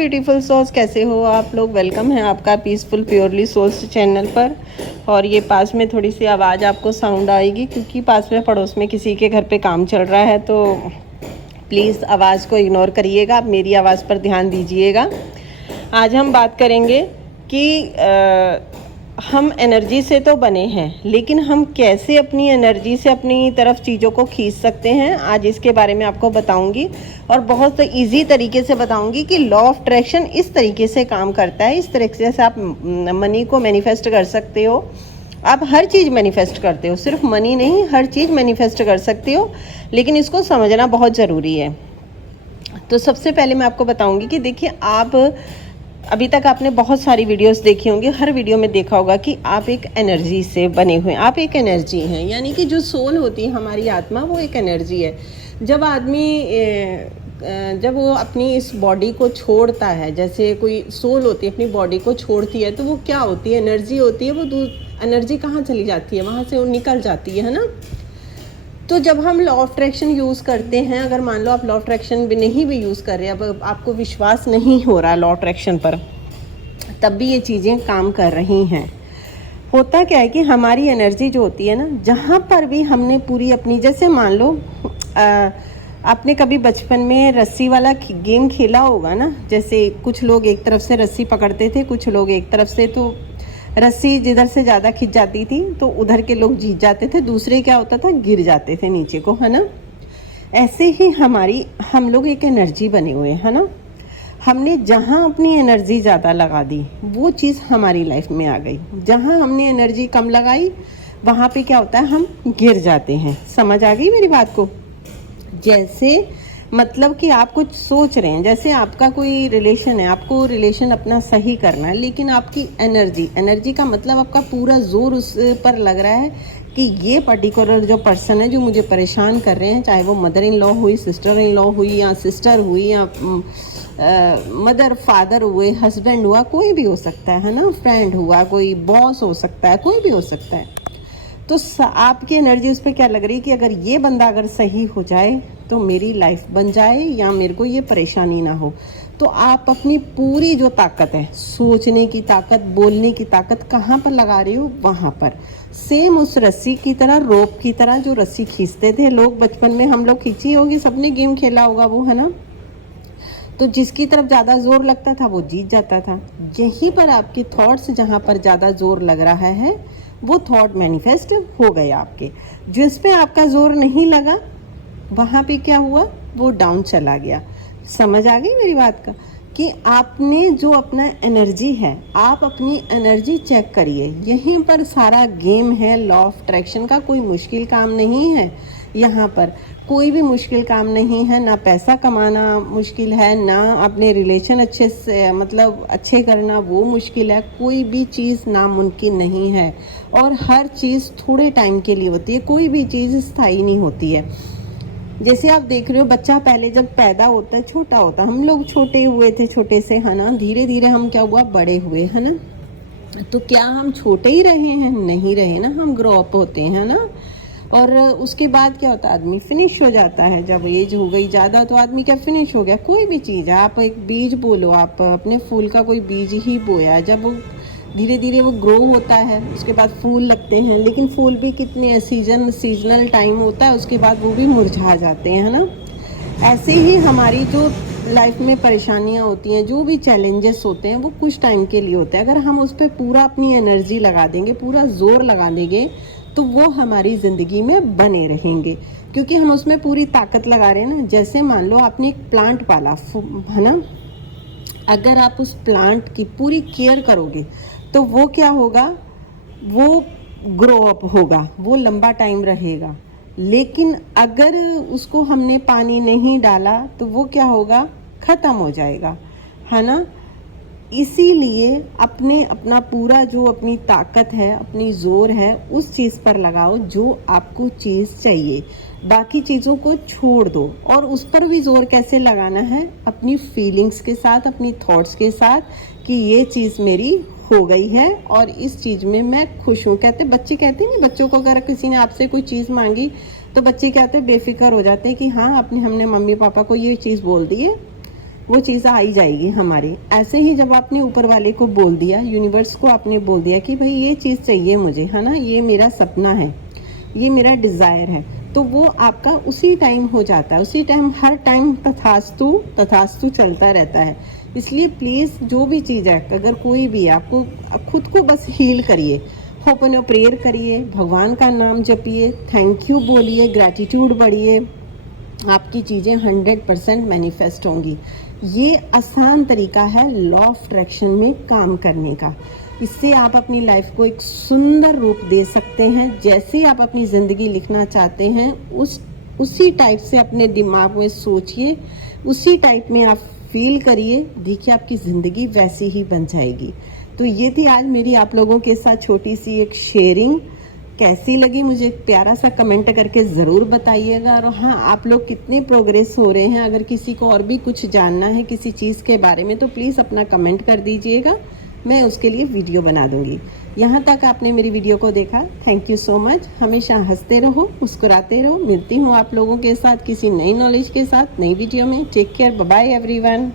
Beautiful souls, कैसे हो आप लोग। वेलकम है आपका पीसफुल प्योरली सोल्स चैनल पर। और ये पास में थोड़ी सी आवाज़ आपको साउंड आएगी क्योंकि पास में पड़ोस में किसी के घर पे काम चल रहा है, तो प्लीज़ आवाज़ को इग्नोर करिएगा, आप मेरी आवाज़ पर ध्यान दीजिएगा। आज हम बात करेंगे कि हम एनर्जी से तो बने हैं, लेकिन हम कैसे अपनी एनर्जी से अपनी तरफ चीज़ों को खींच सकते हैं, आज इसके बारे में आपको बताऊंगी। और बहुत इजी तरीके से बताऊंगी कि लॉ ऑफ अट्रैक्शन इस तरीके से काम करता है। इस तरीके से आप मनी को मैनिफेस्ट कर सकते हो। आप हर चीज़ मैनिफेस्ट करते हो, सिर्फ मनी नहीं, हर चीज़ मैनिफेस्ट कर सकते हो, लेकिन इसको समझना बहुत ज़रूरी है। तो सबसे पहले मैं आपको बताऊंगी कि देखिए, आप अभी तक आपने बहुत सारी वीडियोस देखी होंगी, हर वीडियो में देखा होगा कि आप एक एनर्जी से बने हुए हैं, आप एक एनर्जी हैं। यानी कि जो सोल होती है, हमारी आत्मा, वो एक एनर्जी है। जब जब वो अपनी इस बॉडी को छोड़ता है, जैसे कोई सोल होती है अपनी बॉडी को छोड़ती है, तो वो क्या होती है, एनर्जी होती है। वो एनर्जी कहाँ चली जाती है, वहाँ से वो निकल जाती है ना। तो जब हम लॉ ऑफ अट्रैक्शन यूज़ करते हैं, अगर मान लो आप लॉ ऑफ अट्रैक्शन भी नहीं भी यूज़ कर रहे हैं, अब आपको विश्वास नहीं हो रहा लॉ ऑफ अट्रैक्शन पर, तब भी ये चीज़ें काम कर रही हैं। होता क्या है कि हमारी एनर्जी जो होती है ना, जहाँ पर भी हमने पूरी अपनी, जैसे मान लो आपने कभी बचपन में रस्सी वाला गेम खेला होगा ना। जैसे कुछ लोग एक तरफ से रस्सी पकड़ते थे, कुछ लोग एक तरफ से, तो रस्सी जिधर से ज़्यादा खिंच जाती थी तो उधर के लोग जीत जाते थे, दूसरे क्या होता था, गिर जाते थे नीचे को, है ना। ऐसे ही हम लोग एक एनर्जी बने हुए हैं, है ना। हमने जहाँ अपनी एनर्जी ज़्यादा लगा दी, वो चीज़ हमारी लाइफ में आ गई। जहाँ हमने एनर्जी कम लगाई, वहाँ पे क्या होता है, हम गिर जाते हैं। समझ आ गई मेरी बात को। जैसे मतलब कि आप कुछ सोच रहे हैं, जैसे आपका कोई रिलेशन है, आपको रिलेशन अपना सही करना है, लेकिन आपकी एनर्जी का मतलब आपका पूरा जोर उस पर लग रहा है कि ये पर्टिकुलर जो पर्सन है जो मुझे परेशान कर रहे हैं, चाहे वो मदर इन लॉ हुई, सिस्टर इन लॉ हुई, या सिस्टर हुई, या मदर फादर हुए, हस्बैंड हुआ, कोई भी हो सकता है ना, फ्रेंड हुआ, कोई बॉस हो सकता है, कोई भी हो सकता है। तो आपकी एनर्जी उस पर क्या लग रही है कि अगर ये बंदा अगर सही हो जाए तो मेरी लाइफ बन जाए, या मेरे को ये परेशानी ना हो। तो आप अपनी पूरी जो ताकत है, सोचने की ताकत, बोलने की ताकत, कहाँ पर लगा रहे हो, वहाँ पर। सेम उस रस्सी की तरह, रोप की तरह, जो रस्सी खींचते थे लोग बचपन में, हम लोग खींची होगी, सबने गेम खेला होगा वो, है ना। तो जिसकी तरफ ज़्यादा जोर लगता था वो जीत जाता था। यहीं पर आपके थॉट्स, जहाँ पर ज़्यादा जोर लग रहा है, वो थॉट मैनिफेस्ट हो गए आपके। जिस पे आपका जोर नहीं लगा, वहाँ पे क्या हुआ, वो डाउन चला गया। समझ आ गई मेरी बात का, कि आपने जो अपना एनर्जी है, आप अपनी एनर्जी चेक करिए। यहीं पर सारा गेम है लॉ ऑफ अट्रैक्शन का। कोई मुश्किल काम नहीं है, यहाँ पर कोई भी मुश्किल काम नहीं है। ना पैसा कमाना मुश्किल है, ना अपने रिलेशन अच्छे से मतलब अच्छे करना वो मुश्किल है। कोई भी चीज़ नामुमकिन नहीं है, और हर चीज़ थोड़े टाइम के लिए होती है, कोई भी चीज़ स्थायी नहीं होती है। जैसे आप देख रहे हो, बच्चा पहले जब पैदा होता है, छोटा होता, हम लोग छोटे हुए थे, छोटे से, है ना। धीरे धीरे हम क्या हुआ, बड़े हुए, है ना। तो क्या हम छोटे ही रहे हैं, नहीं रहे ना, हम ग्रो अप होते हैं ना। और उसके बाद क्या होता है, आदमी फिनिश हो जाता है। जब एज हो गई ज़्यादा तो आदमी क्या फिनिश हो गया। कोई भी चीज़ है, आप एक बीज बोलो, आप अपने फूल का कोई बीज ही बोया है, जब वो धीरे धीरे वो ग्रो होता है, उसके बाद फूल लगते हैं। लेकिन फूल भी कितने सीजनल टाइम होता है, उसके बाद वो भी मुरझा जाते हैं, है ना। ऐसे ही हमारी जो लाइफ में परेशानियां होती हैं, जो भी चैलेंजेस होते हैं, वो कुछ टाइम के लिए होते हैं। अगर हम उस पर पूरा अपनी एनर्जी लगा देंगे, पूरा जोर लगा देंगे, तो वो हमारी ज़िंदगी में बने रहेंगे, क्योंकि हम उसमें पूरी ताकत लगा रहे हैं ना। जैसे मान लो आपने एक प्लांट पाला, है ना। अगर आप उस प्लांट की पूरी केयर करोगे तो वो क्या होगा, वो ग्रो अप होगा, वो लंबा टाइम रहेगा। लेकिन अगर उसको हमने पानी नहीं डाला तो वो क्या होगा, ख़त्म हो जाएगा, है ना। इसीलिए अपना पूरा जो अपनी ताकत है, अपनी जोर है, उस चीज़ पर लगाओ जो आपको चीज़ चाहिए। बाकी चीज़ों को छोड़ दो। और उस पर भी जोर कैसे लगाना है, अपनी फीलिंग्स के साथ, अपनी थॉट्स के साथ, कि ये चीज़ मेरी हो गई है और इस चीज़ में मैं खुश हूँ। बच्चे कहते हैं ना, बच्चों को अगर किसी ने आपसे कोई चीज़ मांगी तो बच्चे क्या होते हैं, बेफिक्र हो जाते हैं कि हाँ, हमने मम्मी पापा को ये चीज़ बोल दी है, वो चीज़ आ ही जाएगी हमारी। ऐसे ही जब आपने ऊपर वाले को बोल दिया, यूनिवर्स को आपने बोल दिया कि भाई ये चीज़ चाहिए मुझे, है ना, ये मेरा सपना है, ये मेरा डिज़ायर है, तो वो आपका उसी टाइम हो जाता है। उसी टाइम, हर टाइम तथास्तु तथास्तु चलता रहता है। इसलिए प्लीज़ जो भी चीज़ है, अगर कोई भी है, आपको खुद को बस हील करिए, होपनो प्रेयर करिए, भगवान का नाम जपिए, थैंक यू बोलिए, ग्रैटिट्यूड बढ़िए, आपकी चीज़ें 100% मैनिफेस्ट होंगी। ये आसान तरीका है लॉ ऑफ अट्रैक्शन में काम करने का। इससे आप अपनी लाइफ को एक सुंदर रूप दे सकते हैं। जैसे आप अपनी ज़िंदगी लिखना चाहते हैं, उसी टाइप से अपने दिमाग में सोचिए, उसी टाइप में आप फील करिए, देखिए आपकी ज़िंदगी वैसी ही बन जाएगी। तो ये थी आज मेरी आप लोगों के साथ छोटी सी एक शेयरिंग। कैसी लगी मुझे प्यारा सा कमेंट करके ज़रूर बताइएगा। और हाँ, आप लोग कितने प्रोग्रेस हो रहे हैं, अगर किसी को और भी कुछ जानना है किसी चीज़ के बारे में, तो प्लीज़ अपना कमेंट कर दीजिएगा, मैं उसके लिए वीडियो बना दूँगी। यहाँ तक आपने मेरी वीडियो को देखा, थैंक यू सो मच। हमेशा हंसते रहो, मुस्कुराते रहो। मिलती हूँ आप लोगों के साथ किसी नई नॉलेज के साथ, नई वीडियो में। Take care, bye bye everyone.